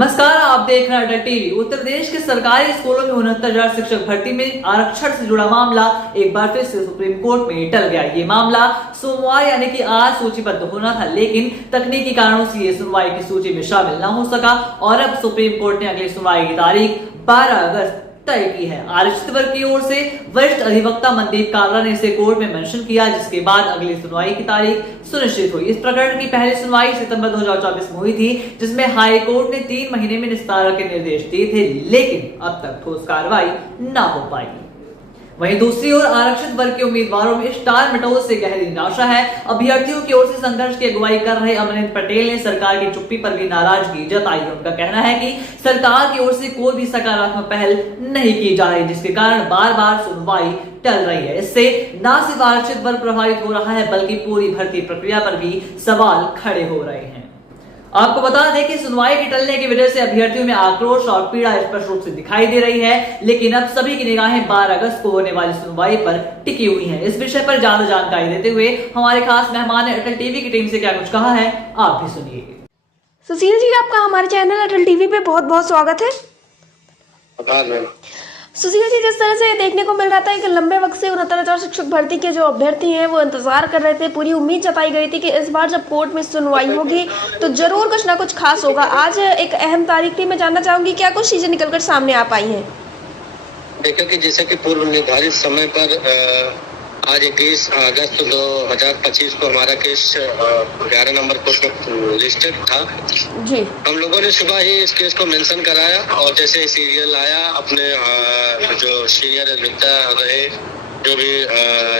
नमस्कार, आप देख रहे हैं अटल टीवी। उत्तर प्रदेश के सरकारी स्कूलों में 69,000 शिक्षक भर्ती में आरक्षण से जुड़ा मामला एक बार फिर से सुप्रीम कोर्ट में टल गया। ये मामला सोमवार यानी कि आज सूचीबद्ध होना था, लेकिन तकनीकी कारणों से ये सुनवाई की सूची में शामिल न हो सका और अब सुप्रीम कोर्ट ने अगली सुनवाई की तारीख 12 अगस्त तय की है। आरक्षित वर्ग की ओर से वरिष्ठ अधिवक्ता मनदीप कालरा ने इसे कोर्ट में मेंशन किया, जिसके बाद अगली सुनवाई की तारीख सुनिश्चित हुई। इस प्रकरण की पहली सुनवाई सितंबर 2024 में हुई थी, जिसमें हाई कोर्ट ने 3 महीने में निस्तारण के निर्देश दिए थे, लेकिन अब तक ठोस कार्रवाई न हो पाई। वहीं दूसरी ओर आरक्षित वर्ग के उम्मीदवारों में स्टार मेटोल से गहरी निराशा है। अभ्यर्थियों की ओर से संघर्ष की अगुवाई कर रहे अमरिंदर पटेल ने सरकार की चुप्पी पर भी नाराजगी जताई है। उनका कहना है कि सरकार की ओर से कोई भी सकारात्मक पहल नहीं की जा रही, जिसके कारण बार बार सुनवाई टल रही है। इससे न सिर्फ आरक्षित वर्ग प्रभावित हो रहा है, बल्कि पूरी भर्ती प्रक्रिया पर भी सवाल खड़े हो रहे हैं। आपको बता दें कि सुनवाई के टलने की वजह से अभ्यर्थियों में आक्रोश और पीड़ा स्पष्ट रूप से दिखाई दे रही है, लेकिन अब सभी की निगाहें 12 अगस्त को होने वाली सुनवाई पर टिकी हुई हैं। इस विषय पर ज्यादा जानकारी देते हुए हमारे खास मेहमान ने अटल टीवी की टीम से क्या कुछ कहा है, आप भी सुनिए। सुशील जी, आपका हमारे चैनल अटल टीवी पे बहुत बहुत स्वागत है। सुशील जी, जिस तरह से देखने को मिल रहा था कि लंबे वक्त से 69,000 शिक्षक भर्ती के जो अभ्यर्थी हैं वो इंतजार कर रहे थे, पूरी उम्मीद जताई गई थी कि इस बार जब कोर्ट में सुनवाई होगी तो जरूर कुछ ना कुछ खास होगा। आज एक अहम तारीख थी, मैं जानना चाहूंगी क्या कुछ चीजें निकलकर सामने आ पाई हैं? देखिए कि जैसे कि पूर्व निर्धारित समय पर आज 21 अगस्त 2025 को हमारा केस 11 नंबर कोर्ट में लिस्टेड था जी। हम लोगों ने सुबह ही इस केस को मेंशन कराया और जैसे सीरियल आया, अपने जो सीनियर अधिवक्ता रहे, जो भी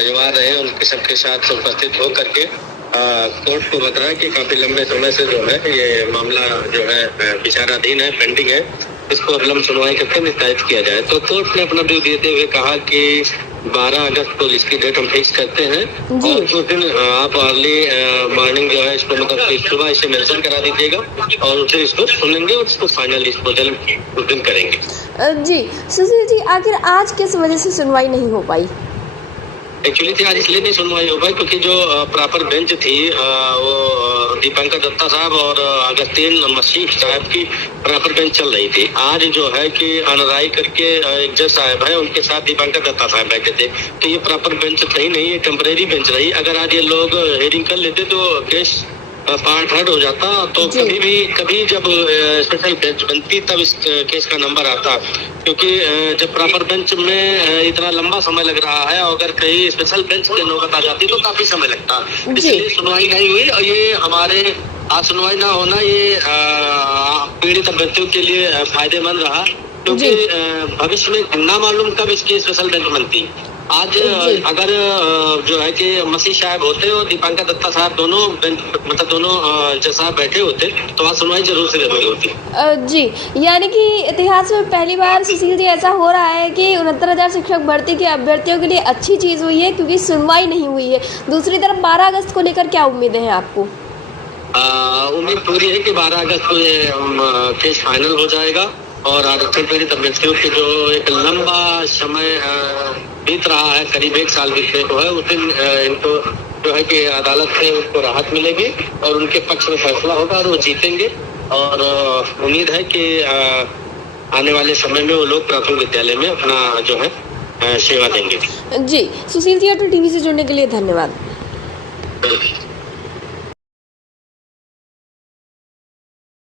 युवा रहे, उनके सबके साथ उपस्थित होकर के कोर्ट को बताया कि काफी लंबे समय से जो है ये मामला जो है विचाराधीन है, पेंडिंग है, इसको अगलम सुनवाई करके निष्पादित किया जाए। तो कोर्ट ने अपना व्यू देते हुए कहा कि 12 अगस्त को इसकी डेट हम फिक्स करते हैं और उस दिन आप अर्ली मॉर्निंग जो है इसको मतलब सुबह इसे मेंशन करा दीजिएगा और उस दिन इसको सुनेंगे और इसको फाइनल डिस्पोजल उस दिन करेंगे। जी सुशील जी, आखिर आज किस वजह से सुनवाई नहीं हो पाई? एक्चुअली थी आज इसलिए नहीं सुनवाई हो पाई क्योंकि जो प्रॉपर बेंच थी वो दीपंकर दत्ता साहब और अगस्तीन मसीह साहब की प्रॉपर बेंच चल रही थी। आज जो है कि अनराई करके एक जज साहब है, उनके साथ दीपंकर दत्ता साहब बैठे थे, तो ये प्रॉपर बेंच थी नहीं, ये टेम्परेरी बेंच रही। अगर आज ये लोग हेयरिंग कर लेते तो केस पार्ट हर्ड हो जाता, तो कभी जब स्पेशल बेंच बनती तब इस केस का नंबर आता, क्योंकि जब प्रॉपर बेंच में इतना लंबा समय लग रहा है और अगर कहीं स्पेशल बेंच की नौबत आ जाती तो काफी समय लगता, इसलिए सुनवाई नहीं हुई। और ये हमारे आज सुनवाई ना होना ये पीड़ित अभ्यर्थियों के लिए फायदेमंद रहा, क्योंकि भविष्य में ना मालूम कब इसकी स्पेशल बेंच बनती। आज अगर जो है कि मसीह साहब होते और दीपंकर दत्ता साहब दोनों जज साहब बैठे होते तो आज सुनवाई जरूर से जरूरी होती। जी, यानी कि इतिहास में पहली बार सुशील जी ऐसा हो रहा है कि 69,000 शिक्षक भर्ती के अभ्यर्थियों के लिए अच्छी चीज हुई है क्योंकि सुनवाई नहीं हुई है। दूसरी तरफ 12 अगस्त को लेकर क्या उम्मीदें हैं आपको? उम्मीद पूरी है कि 12 अगस्त को ये केस फाइनल हो जाएगा और आरक्षण पीड़ित अभ्यर्थियों के जो एक लंबा समय बीत रहा है, करीब 1 साल बीतने को है, उस दिन इनको जो है कि अदालत से उनको राहत मिलेगी और उनके पक्ष में फैसला होगा और वो जीतेंगे। और उम्मीद है कि आने वाले समय में वो लोग प्राथमिक विद्यालय में अपना जो है सेवा देंगे। जी सुशील जी, अटल टीवी से जुड़ने के लिए धन्यवाद।